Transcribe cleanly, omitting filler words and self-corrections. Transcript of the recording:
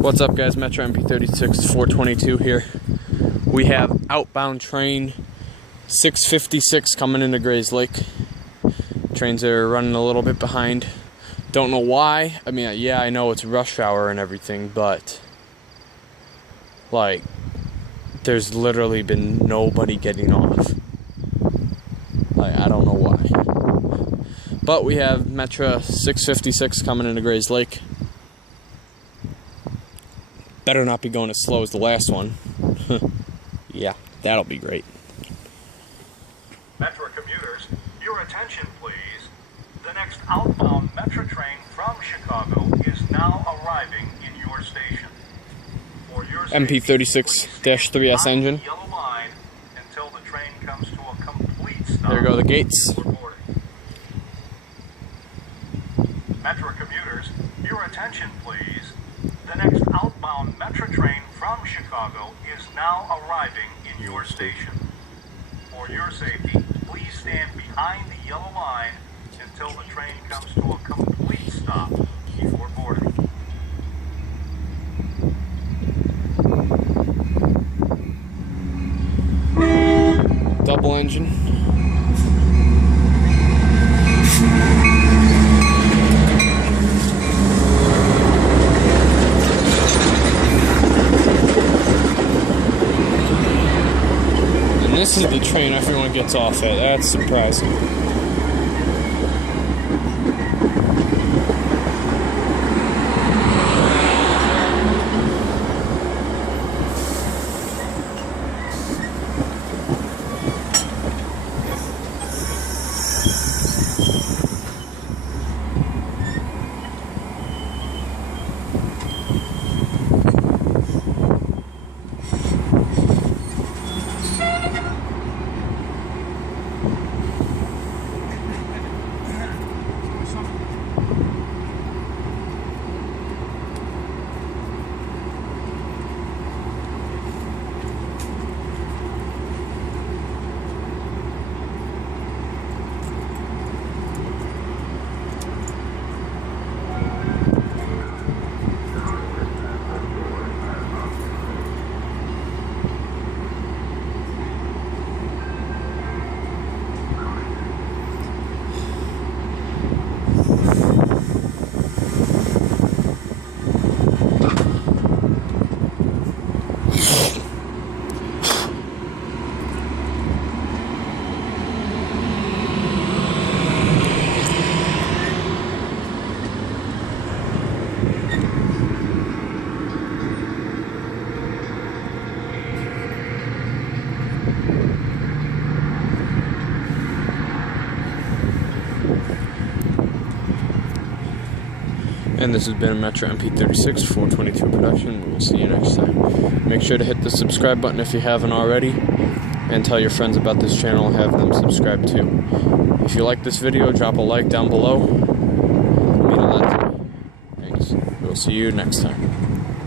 What's up, guys? Metra MP36 422 here. We have outbound train 656 coming into Grayslake. Trains are running a little bit behind. Don't know why. I mean, yeah, I know it's rush hour and everything, but like, there's literally been nobody getting off. Like, I don't know why. But we have Metra 656 coming into Grayslake. Better not be going as slow as the last one. Yeah, that'll be great. Metra commuters, your attention please. The next outbound Metra train from Chicago is now arriving in your station. For your MP36-3S engine. Yellow line until the train comes to a complete stop. There go the gates. Metra commuters, your attention please. The next outbound Metra train from Chicago is now arriving in your station. For your safety, please stand behind the yellow line until the train comes to a complete stop before boarding. Double engine. This is the train everyone gets off at. That's surprising. And this has been a Metra MP36 422 production. We'll see you next time. Make sure to hit the subscribe button if you haven't already, and tell your friends about this channel and have them subscribe too. If you like this video, drop a like down below. It would mean a lot to me. Thanks. We'll see you next time.